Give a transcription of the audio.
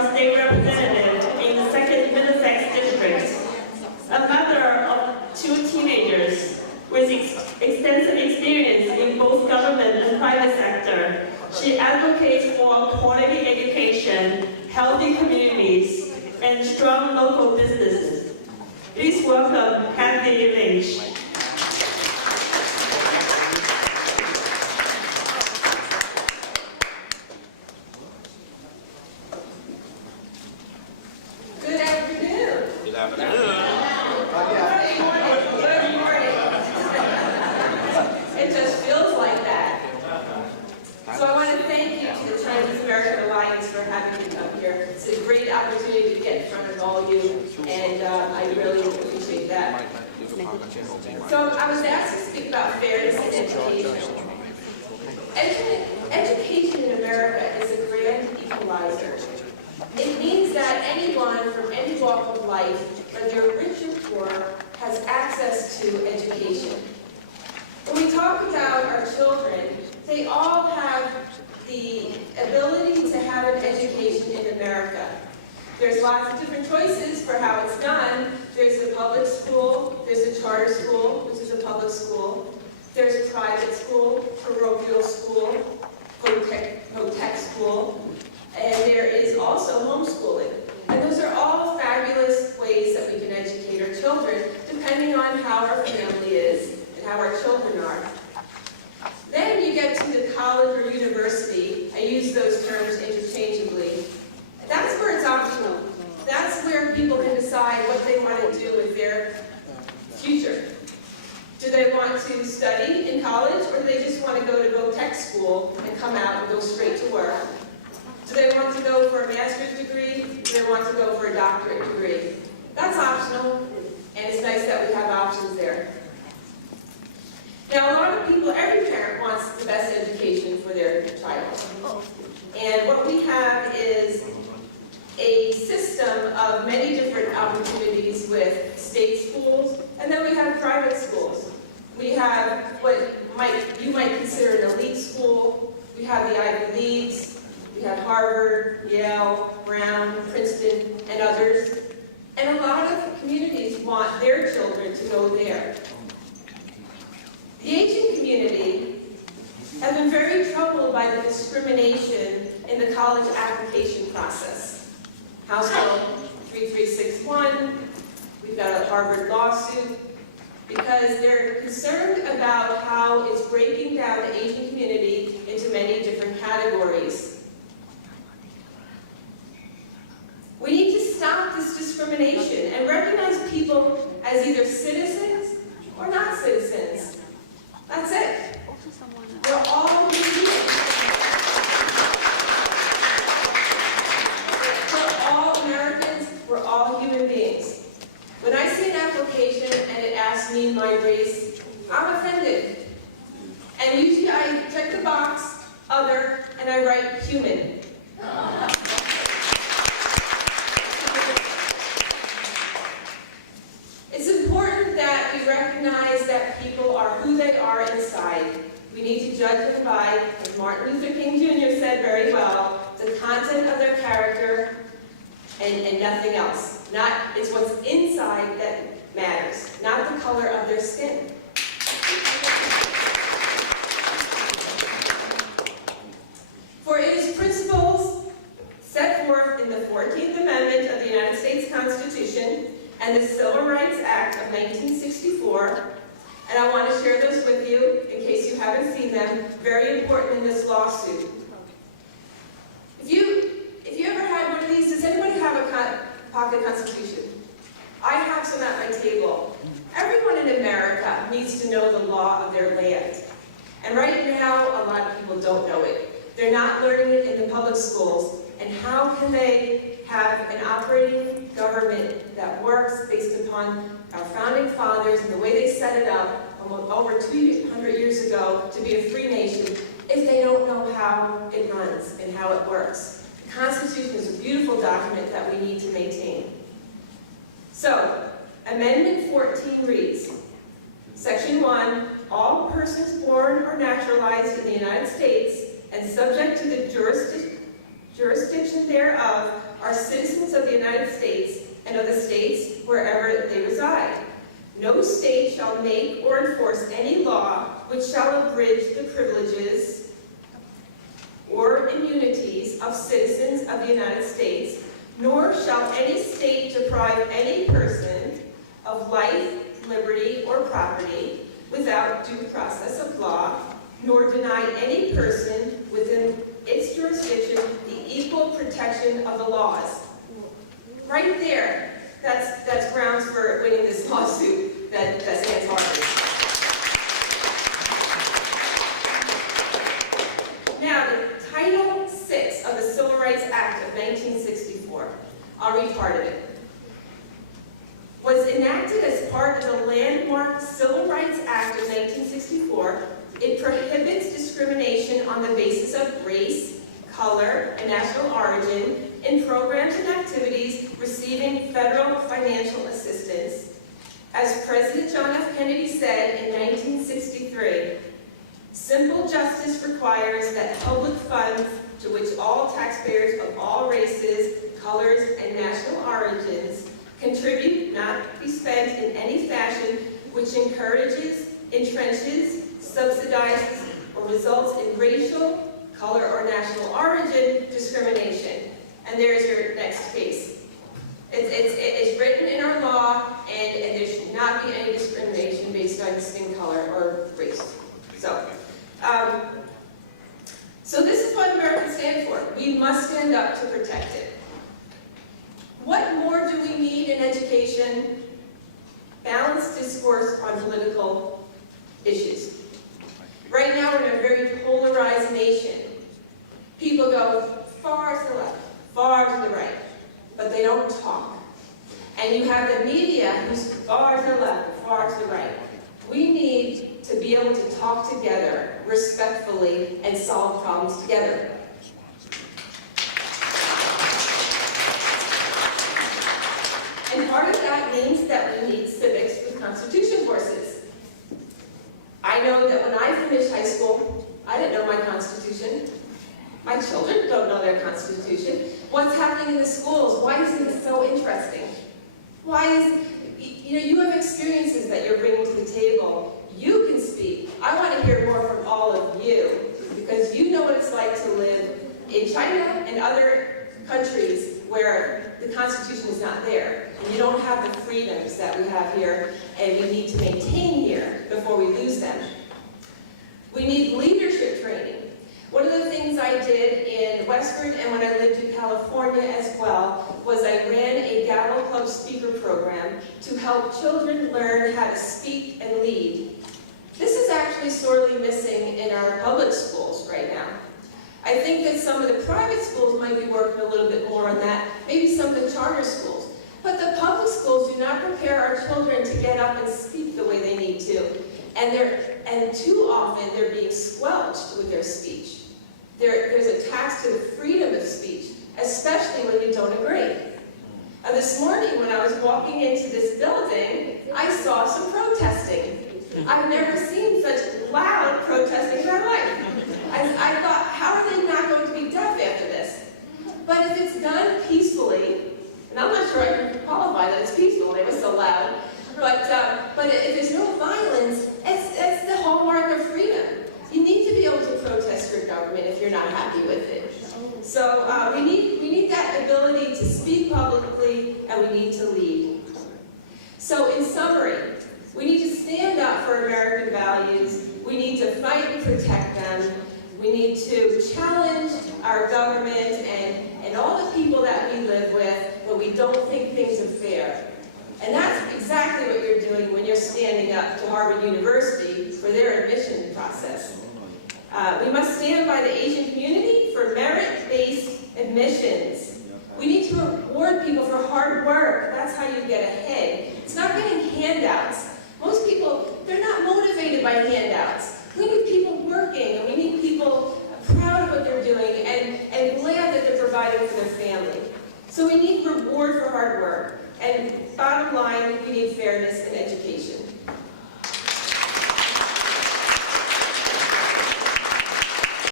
our state representative in the 2nd Middlesex District, a mother of 2 teenagers with extensive experience in both government and private sector. She advocates for quality education, healthy communities, and strong local businesses. Please welcome Kathy Lynch. Good afternoon. Good afternoon. Good morning. It just feels like that. So I want to thank you to the Chinese American Alliance for having me come here. It's a great opportunity to get in front of all you, and I really appreciate that. So I was asked to speak about fairness in education. Education in America is a grand equalizer. It means that anyone from any walk of life, whether you're rich or poor, has access to education. When we talk about our children, they all have the ability to have an education in America. There's lots of different choices for how it's done. There's a public school, there's a charter school, which is a public school. There's a private school, parochial school, co-tech school. And there is also homeschooling. And those are all fabulous ways that we can educate our children, depending on how our family is and how our children are. Then you get to the college or university. I use those terms interchangeably. That's where it's optional. That's where people can decide what they want to do with their future. Do they want to study in college, or do they just want to go tech school and come out and go straight to work? Do they want to go for a master's degree? Do they want to go for a doctorate degree? That's optional, and it's nice that we have options there. Now, a lot of people, every parent wants the best education for their child. And what we have is a system of many different opportunities with state schools, and then we have private schools. We have what you might consider an elite school. We have the Ivy Leagues. We have Harvard, Yale, Brown, Princeton, and others. And a lot of communities want their children to go there. The Asian community has been very troubled by the discrimination in the college application process. House Bill 3361, we've got a Harvard lawsuit, because they're concerned about how it's breaking down the Asian community into many different categories. We need to stop this discrimination and recognize people as either citizens or not citizens. That's it. We're all human beings. We're all Americans. We're all human beings. When I see an application and it asks me my race, I'm offended. And usually I check the box, other, and I write human. It's important that we recognize that people are who they are inside. We need to judge them by, as Martin Luther King Jr. said very well, the content of their character and nothing else. It's what's inside that matters, not the color of their skin. For it is principles set forth in the 14th Amendment of the United States Constitution and the Civil Rights Act of 1964, and I want to share those with you in case you haven't seen them, very important in this lawsuit. If you ever had one of these, does anybody have a pocket constitution? I have some at my table. Everyone in America needs to know the law of their land. And right now, a lot of people don't know it. They're not learning it in the public schools. And how can they have an operating government that works based upon our founding fathers and the way they set it up over 200 years ago to be a free nation if they don't know how it runs and how it works? The Constitution is a beautiful document that we need to maintain. So, Amendment 14 reads, Section 1, all persons born or naturalized in the United States and subject to the jurisdiction thereof, are citizens of the United States and of the states wherever they reside. No state shall make or enforce any law which shall abridge the privileges or immunities of citizens of the United States, nor shall any state deprive any person of life, liberty, or property without due process of law, nor deny any person within its jurisdiction the equal protection of the laws. Right there, that's grounds for winning this lawsuit that stands hard. Now, the Title VI of the Civil Rights Act of 1964, I'll read part of it, was enacted as part of the landmark Civil Rights Act of 1964. It prohibits discrimination on the basis of race, color, and national origin in programs and activities receiving federal financial assistance. As President John F. Kennedy said in 1963, simple justice requires that public funds to which all taxpayers of all races, colors, and national origins contribute not be spent in any fashion which encourages, entrenches, subsidizes, or results in racial, color, or national origin discrimination. And there's your next case. It's written in our law, and there should not be any discrimination based on skin color or race. So this is what Americans stand for. We must stand up to protect it. What more do we need in education? Balanced discourse on political issues. Right now we're in a very polarized nation. People go far to the left, far to the right, but they don't talk. And you have the media who's far to the left, far to the right. We need to be able to talk together respectfully and solve problems together. And part of that means that we need civics with Constitution courses. I know that when I finished high school, I didn't know my Constitution. My children don't know their Constitution. What's happening in the schools? Why is it so interesting? Why is, you have experiences that you're bringing to the table. You can speak. I want to hear more from all of you, because you know what it's like to live in China and other countries where the Constitution is not there, and you don't have the freedoms that we have here, and we need to maintain here before we lose them. We need leadership training. One of the things I did in Westford and when I lived in California as well was I ran a Gallo Club speaker program to help children learn how to speak and lead. This is actually sorely missing in our public schools right now. I think that some of the private schools might be working a little bit more on that, maybe some of the charter schools. But the public schools do not prepare our children to get up and speak the way they need to. And too often they're being squelched with their speech. There's a tax to the freedom of speech, especially when you don't agree. This morning when I was walking into this building, I saw some protesting. I've never seen such loud protesting in my life. I thought, how are they not going to be deaf after this? But if it's done peacefully, and I'm not sure I can qualify that it's peaceful, it was so loud, but if there's no violence, it's the hallmark of freedom. You need to be able to protest your government if you're not happy with it. So we need that ability to speak publicly, and we need to lead. So in summary, we need to stand up for American values. We need to fight and protect them. We need to challenge our government and all the people that we live with when we don't think things are fair. And that's exactly what you're doing when you're standing up to Harvard University for their admission process. We must stand by the Asian community for merit-based admissions. We need to reward people for hard work. That's how you get ahead. It's not getting handouts. Most people, they're not motivated by handouts. We need people working, and we need people proud of what they're doing and glad that they're providing for their family. So we need reward for hard work. And bottom line, we need fairness in education.